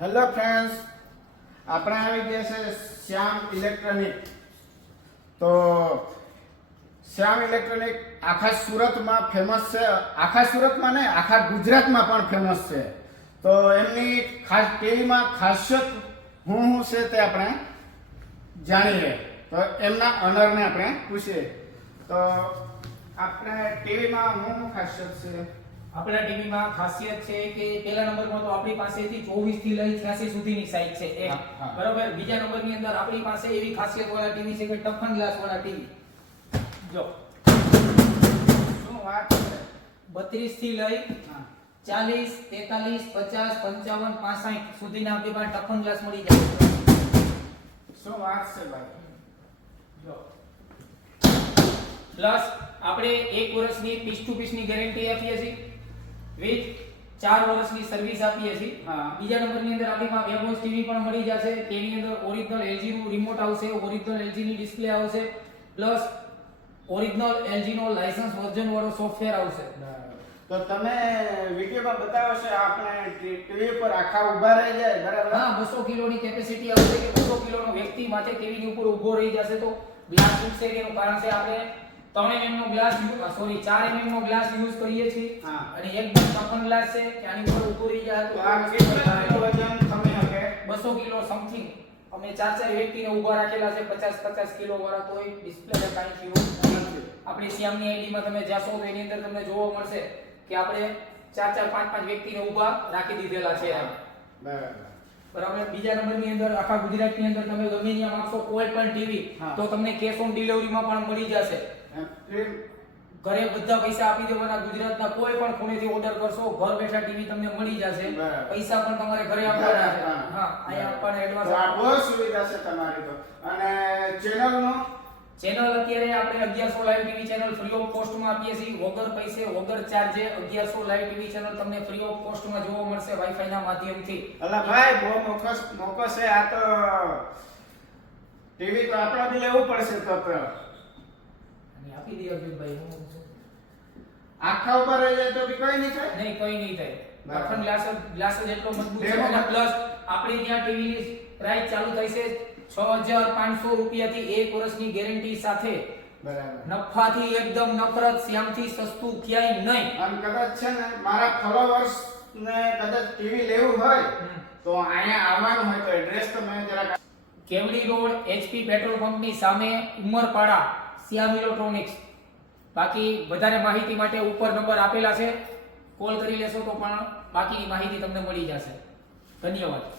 Hello friends આપણે આવી ગયા છે શ્યામ ઇલેક્ટ્રોનિક. તો શ્યામ ઇલેક્ટ્રોનિક આખા સુરતમાં ફેમસ છે. આખા સુરતમાં નહીં, આખા ગુજરાતમાં પણ ફેમસ છે. તો એમની ખાસ ટીવીમાં ખાસિયત હું શું છે તે આપણે જાણીએ. તો એમના ઓનરને આપણે પૂછીએ. તો આપણે ટીવીમાં હું ખાસિયત છે? આપણા ટીવીમાં ખાસિયત છે કે પહેલા નંબરમાં તો આપણી પાસેથી 24 થી લઈ 86 સુધીની સાઈઝ છે એક. બરોબર? બીજા નંબરની અંદર આપણી પાસે એવી ખાસિયત વાળા ટીવી છે કે ટફન ગ્લાસ વાળા ટીવી. જો. શું વાત છે? 32 થી લઈ હા. 40 43 50 55 65 સુધીના આપણી પાસે ટફન ગ્લાસ મળી જાય શું વાત છે ભાઈ? જો. પ્લસ આપણે એક વર્ષની પીસ ટુ પીસની ગેરંટી આપીએ છીએ. વિથ ચાર વર્ષની સર્વિસ આપીએ છીએ. બીજા નંબરની અંદર આપણીમાં વેબોસ ટીવી પણ મળી જશે. તેની અંદર ઓરિજિનલ એલજીનું નું રિમોટ આવશે ઓરિજિનલ એલજીની ની ડિસ્પ્લે આવશે પ્લસ ઓરિજિનલ એલજીનો નો લાયસન્સ વર્ઝન વાળો સોફ્ટવેર આવશે. તો તમે વિડીયોમાં બતાવો છો આપણે ટીવી પર આખા ઊભા રહી જાય બરાબર? હા 200 કિલોની કેપેસિટી આવશે કે બસો કિલોનો વ્યક્તિ માટે ટીવીની ઉપર ઊભો રહી જશે તો ગ્લાસ તૂટશે કે એનું કારણ છે આપણે ત્રણ એમ નો ગ્લાસ સોરી ચાર એમ નો ગ્લાસ યુઝ કરીએ છીએ. હા. અને એકદમ ટફન ગ્લાસ છે કે આની ઉપર રહી જાય તો આ કેટલા કિલો વજન તમે હકે બસો કિલો સમથિંગ અમે ચાર ચાર વ્યક્તિને ઊભા રાખેલા છે પચાસ પચાસ કિલો વાળા તોય ડિસ્પ્લે કાંઈ થયું નથી. આપણી શ્યામની આઈડીમાં તમે જાશો તો એની અંદર તમને જોવા મળશે કે આપણે ચાર ચાર પાંચ પાંચ વ્યક્તિને ઊભા રાખી દીધેલા છે. બરાબર. બરાબર. બીજા નંબરની અંદર આખા ગુજરાતની અંદર તમે ગમે ત્યાં માંગશો કોઈ પણ ટીવી. તો તમને કેશ ઓન ડિલિવરીમાં પણ મળી જશે. ઘરે બધા પૈસા આપી દેવાના ગુજરાતના કોઈ પણ ખૂણેથી ઓર્ડર કરશો ઘર બેઠા ટીવી તમને મળી જશે. પૈસા પણ તમારે ઘરે આપવાના છે. હા. અહીંયા આપવાના એડવાન્સ બહુ સુવિધા છે તમારી તો. અને ચેનલનો? ચેનલ અત્યારે આપણે 1100 live TV channel free of કોસ્ટમાં આપીએ છીએ. વગર પૈસે વગર ચાર્જે 1100 લાઈવ ટીવી ચેનલ તમને ફ્રી ઓફ કોસ્ટમાં જોવા મળશે વાઈફાઈ ના માધ્યમથી. અલા ભાઈ બહુ મોકસ મોકસ છે. આ તો ટીવી તો આપણા બી લેવું પડશે તો. આપી દે અર્જુનભાઈ હું આખા ઉપર રહી જાય તો બી કોઈ નહીં થાય? નહીં કોઈ નહીં થાય. બરાબર. ગ્લાસ ગ્લાસ જેટલો મજબૂત છે અને પ્લસ આપણે ત્યાં ટીવી ની પ્રાઇસ ચાલુ થઈ છે 6500 રૂપિયાથી એક વર્ષની ગેરંટી સાથે. બરાબર. નફાથી એકદમ નફરત શ્યામથી સસ્તું ક્યાંય નહીં. અને કદાચ છે ને મારા ફોલોવર્સ ને કદાચ ટીવી લેવું હોય તો અહીંયા આવવાનું હોય તો એડ્રેસ તો મેં જરાક કેવડી રોડ એચપી પેટ્રોલ પંપની સામે ઉમરપાડા. શ્યામ ઇલેક્ટ્રોનિક્સ બાકી વધારે માહિતી માટે ઉપર નંબર આપેલા છે. કોલ કરી લેશો તો પણ બાકીની માહિતી તમને મળી જશે. ધન્યવાદ.